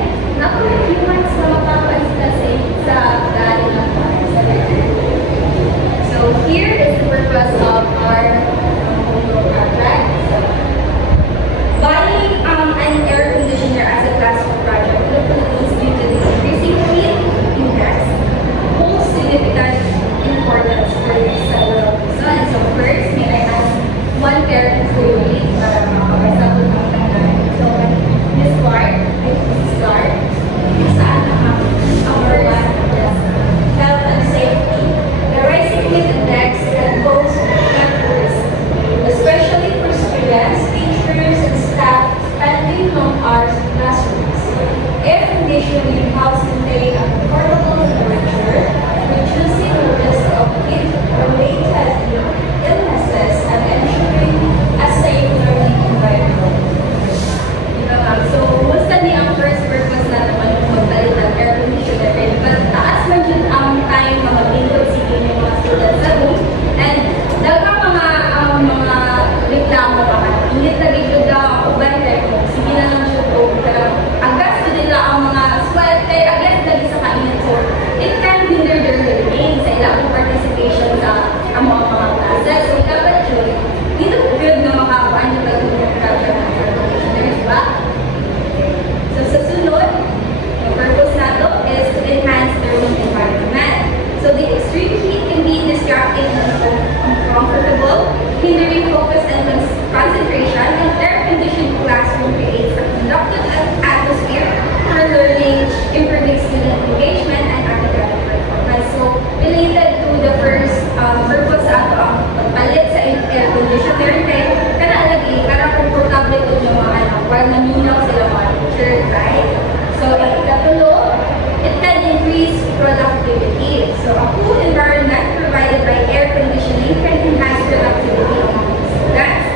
few months na mapapaalis kasi sa galing ng sa So here is the purpose of our project. So, buying an air conditioner as a classroom project in the Philippines due to the increasing heat index holds significant importance for several reasons. So first, may I ask one parent to read para makapagsagot ng tanong. So, Ms. Clark, Mrs. Clark, saan ang first health and safety? The rising heat index can pose factors, especially for students, teachers, and staff spending long hours in classrooms. Air conditioning helps maintain a comfortable temperature, reducing the risk of heat-related illnesses and ensuring a safe learning environment. Diba ma'am? So, musta ni ang first purpose na naman yung magpalit ng air conditioner? But taas man yun ang time na mag-input sige yung mga students sa room. And dagang mga reklamo pa ka. Init na gito daw ang uban kayo. Sige na lang siya po. Pero agas to nila ang mga sweater, agas lagi sa kainit. So, it can hinder their learning sa ilang participation sa ang mga classes. So, dapat yun, dito good na makakuhaan yung pag-unang project ng air conditioner, di ba? So, sa sunod, the purpose na to is to enhance the room environment. So, the extreme heat can be distracting and uncomfortable, hindering focus and concentration, and air-conditioned classroom creates a conductive atmosphere for learning, improving student engagement, and academic performance. So, related to the first purpose sa ato ang pagpalit sa air conditioner, kay kanaalagi, karang komportable ito yung mga anak, while naminaw sila mga teacher, right? So, ikatulo, it can increase productivity. So, a cool environment provided by air conditioning can enhance productivity among students.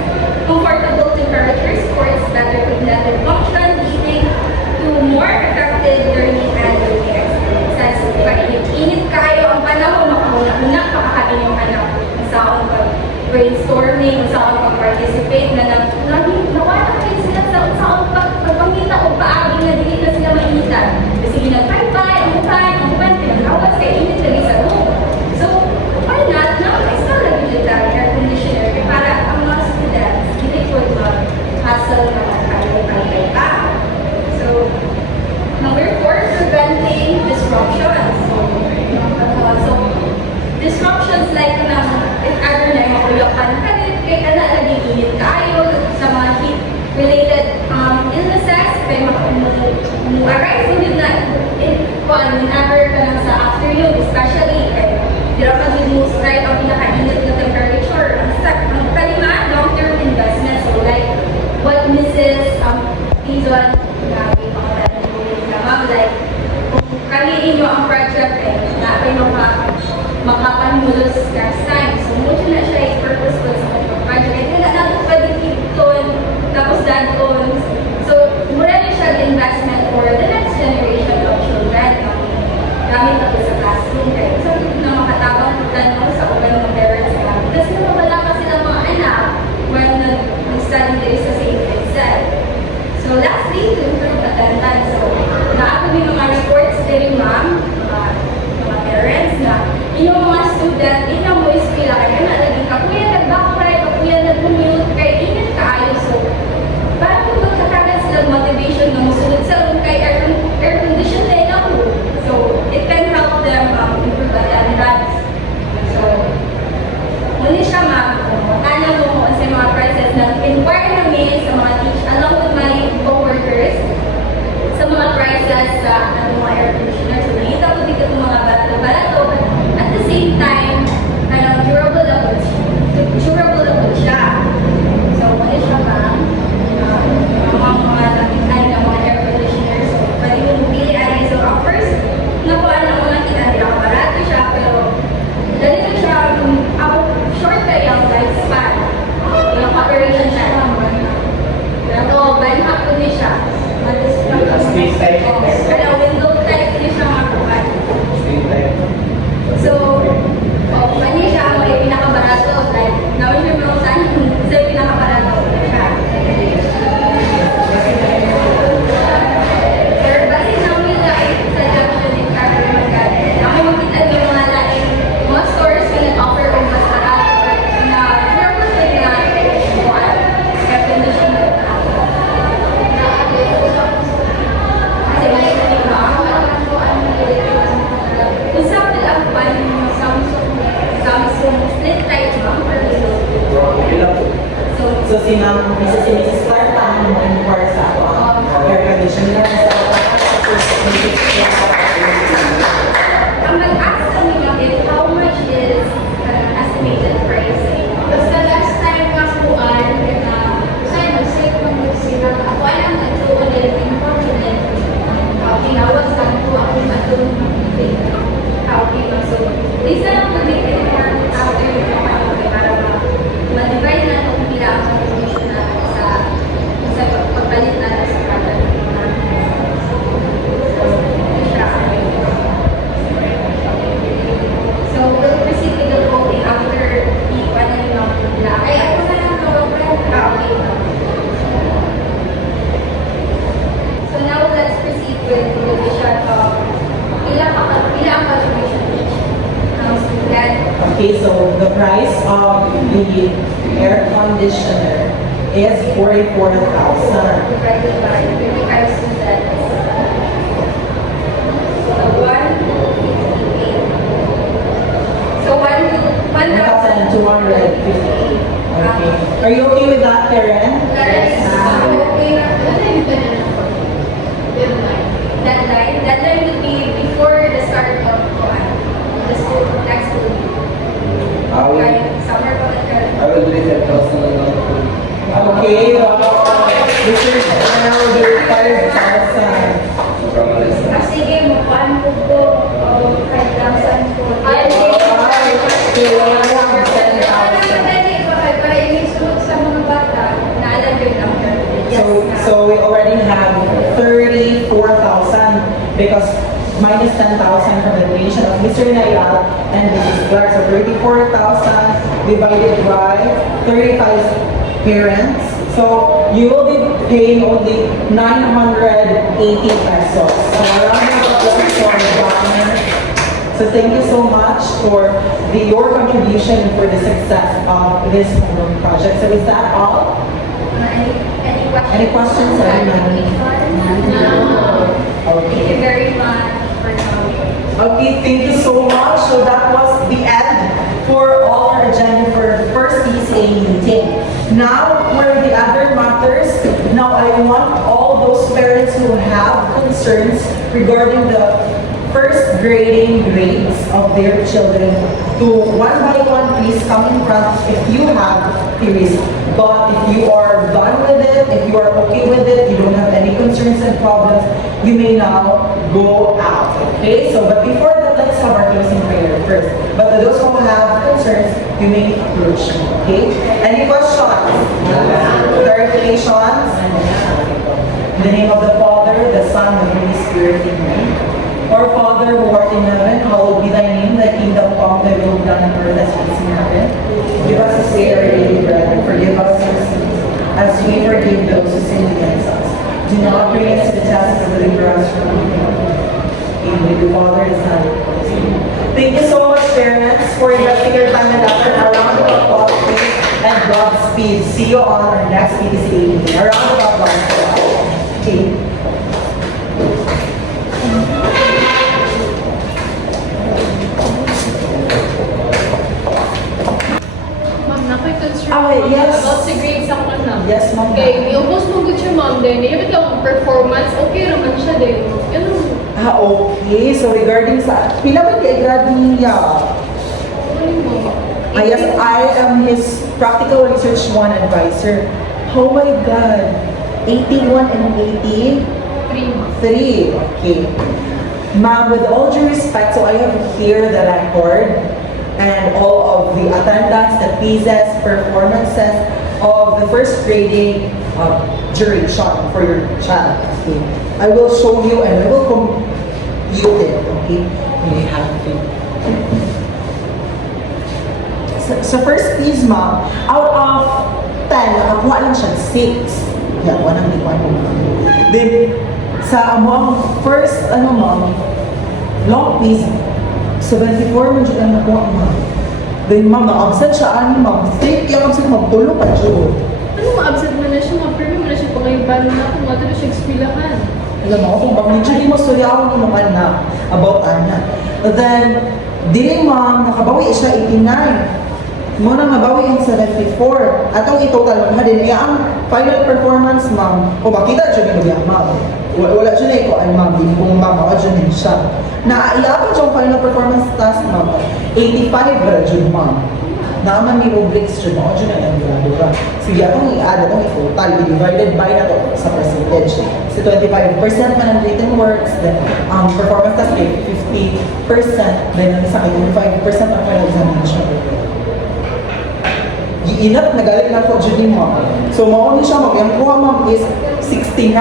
Comfortable temperature supports better cognitive function, leading to more effective learning and learning experiences. So, init kayo ang panahon, makauna-una, makakain yung anak. Saan pag-brainstorming, saan pag-participate na nawala kayo sila sa pagpangita o paagi na dili na sila mainitan. Kasi ginagpay-pay, ang upan, pinagawas kayo init lagi sa room. So, why not? Install lagi dito tayo air conditioner para ang mga students hindi po mag-hustle na magkaya pa. So, number 4, preventing disruptions. So, disruptions like if ever na yung makuyakan ka rin, kaya na laging init kayo sa mga heat-related illnesses, kaya mu-arise din na whenever ka lang sa afternoon, especially kaya di ra pag mo strike ang pinaka-init na temperature. Ang kalima, long-term investment. So like what Mrs. Izon nabi na ma'am, like kung kaniin nyo ang project na kayo makapanmulos next time. So, mucho na siya yung purposeful sa kanyang project. Kaya nga natin pwede keep-ton, tapos dad-on. So, mura na siya investment for the next generation of children. Gamit ako sa classroom. Kaya so, na makatabang tanong sa uban ng parents namin. Kasi nawala pa sila mga anak when nag-study there sa St. Vincent. So, lastly, to improve attendance. So, naako may mga reports din, ma'am, mga parents na yung mga student, din ang voice pila, kaya na lagi ka, kuya nag-backfire, kuya nag-commute, kaya init kaayo. So, parang kung magkakagan sila motivation na musunod sa room kay air condition na yun ako. So, it can help them improve attendance. So, muli siya ma'am, ano mo sa mga process na inquire namin sa mga teach, along with my co-workers, sa mga prices sa mga air conditioner. So, nakita ko contribution of ilang ang contribution ng student. Okay, so the price of the air conditioner is 44,000. Divided by 25 students. So 1,258. So 1,258. 1,258. Okay. Are you okay with that, Karen? Yes. Okay. Deadline would be before the start of the school, next school year. I will, Summer I college. will do it 10,000 lang. Okay, this is around 5,000. Sige, mukhaan ko po 5,000 po. Ay, Okay, 110,000. Para inisunod sa mga bata, naalam yung number. So we already have 34,000 because minus 10,000 from the donation of Mr. Nayal and Mrs. Clark. So 34,000 divided by 35 parents. So you will be paying only 980 pesos. So around so thank you so much for your contribution for the success of this homeroom project. So is that all? Any questions? Thank Okay. you very much for coming. Okay, thank you so much. So that was the end for all our agenda for the first PCA meeting. Now, for the other matters, now I want all those parents who have concerns regarding the first grading grades of their children to one by one, please come in front if you have queries. But if you are done with it, if you are okay with it, you don't have any concerns and problems, you may now go out. Okay? So, but before that, let's have our closing prayer first. But to those who have concerns, you may approach. Okay? Any questions? Clarifications? In the name of the Father, the Son, and the Holy Spirit, amen. Our Father who art in heaven, hallowed be thy name, thy kingdom come, thy will be done on earth as it is in heaven. Give us this day our daily bread, and forgive us our sins, as we forgive those who sin against us. Do not bring us to the test, but deliver us from evil. Amen. The Father, the Son, and the Holy Spirit. Thank you so much, parents, for investing your time and effort. A round of applause, please, and Godspeed. See you on our next PDCA meeting. A round of applause. Okay. Ma'am, nakoy concern Okay, yes. about sa grades ako na. Yes, ma'am. Okay, yung post mo good siya, ma'am, din. Yung ang performance, okay naman siya din. Yan ang, Okay. So regarding sa, pila ba kay grad niya? ano mo? Yes, I am his practical research 1 advisor. Oh my God. 81 and 83. 3. Okay. Ma'am, with all due respect, so I have here the record and all of the attendance, the quizzes, performances of the first grading duration for your child. Okay. I will show you and I will compute it. Okay. You have to. So first quiz, ma'am, out of 10, nakakuha lang siya 6. Yeah, one ang di ko ano. Then, sa among first, ma'am, long quiz, 74 man dyan ang nakuha, ma'am. Then, ma'am, na-absent siya, ma'am. Think, yung absent, ma'am, tulo pa dyan. Ano ma-absent mo na siya, ma-preview mo na siya pangayban na kung mato na siya ekspilahan. Alam mo, kung pag-medyo di mo storyawan ni mga anak about anak. Then, di ma'am, nakabawi siya 89. Muna mabawi yung 74. Atong i-total mo din. Ang final performance, ma'am, o makita dyan mo diyan, ma'am. Wala dyan na iko, ay ma'am, din kung ma'am, o dyan din siya. Naiyapan siya yung final performance task, ma'am. 85 ba dyan, ma'am. Naaman may rubrics dyan, o dyan na yung grado. Sige, atong i-add, atong i-total, divided by na to sa percentage. So 25% man ang written works, then performance task, 50%, then sa 25% ang final examination. Giinat na galing na po dyan ma'am. So mauni siya ma'am, yung kuha ma'am is 69.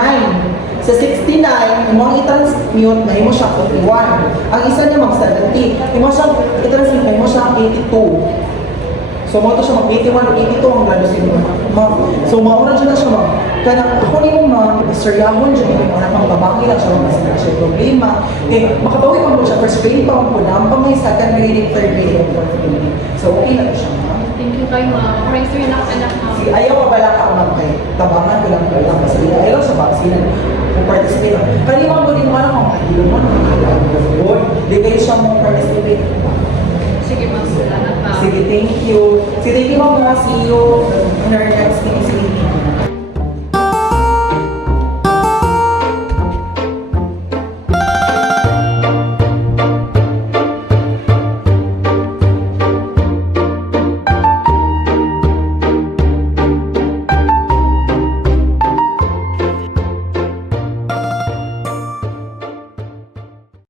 Sa 69, yung mga i-transmute na mo siya 41. Ang isa niya ma'am 70. Yung mga siya i-transmute na mo siya 82. So, mo to siya mag-81 o 82 ang graduate niyo, ma'am. So, mauna dyan na siya, ma'am. Kaya ako ni mo, ma'am, istoryahon dyan, kung anak ang babangi lang siya, kasi na siya problema. Makabawi pa mo siya, first grade pa mo po, nampang may second grade, third grade, and fourth grade. So, okay na to siya, ma'am. Thank you kay ma'am. Maraming sa'yo anak-anak, ma'am. Sige, ayaw ka bala ka, ma'am, kay tabangan ko lang lang kasi ayaw sa vaccine kung participate. Kalimang mo din mo anak mo, hindi mo boy, di kayo siya mong participate. Sige, ma'am. Salamat, ma'am. Sige, thank you. Sige, thank you, ma'am. See you in our next meeting. Sige, thank you.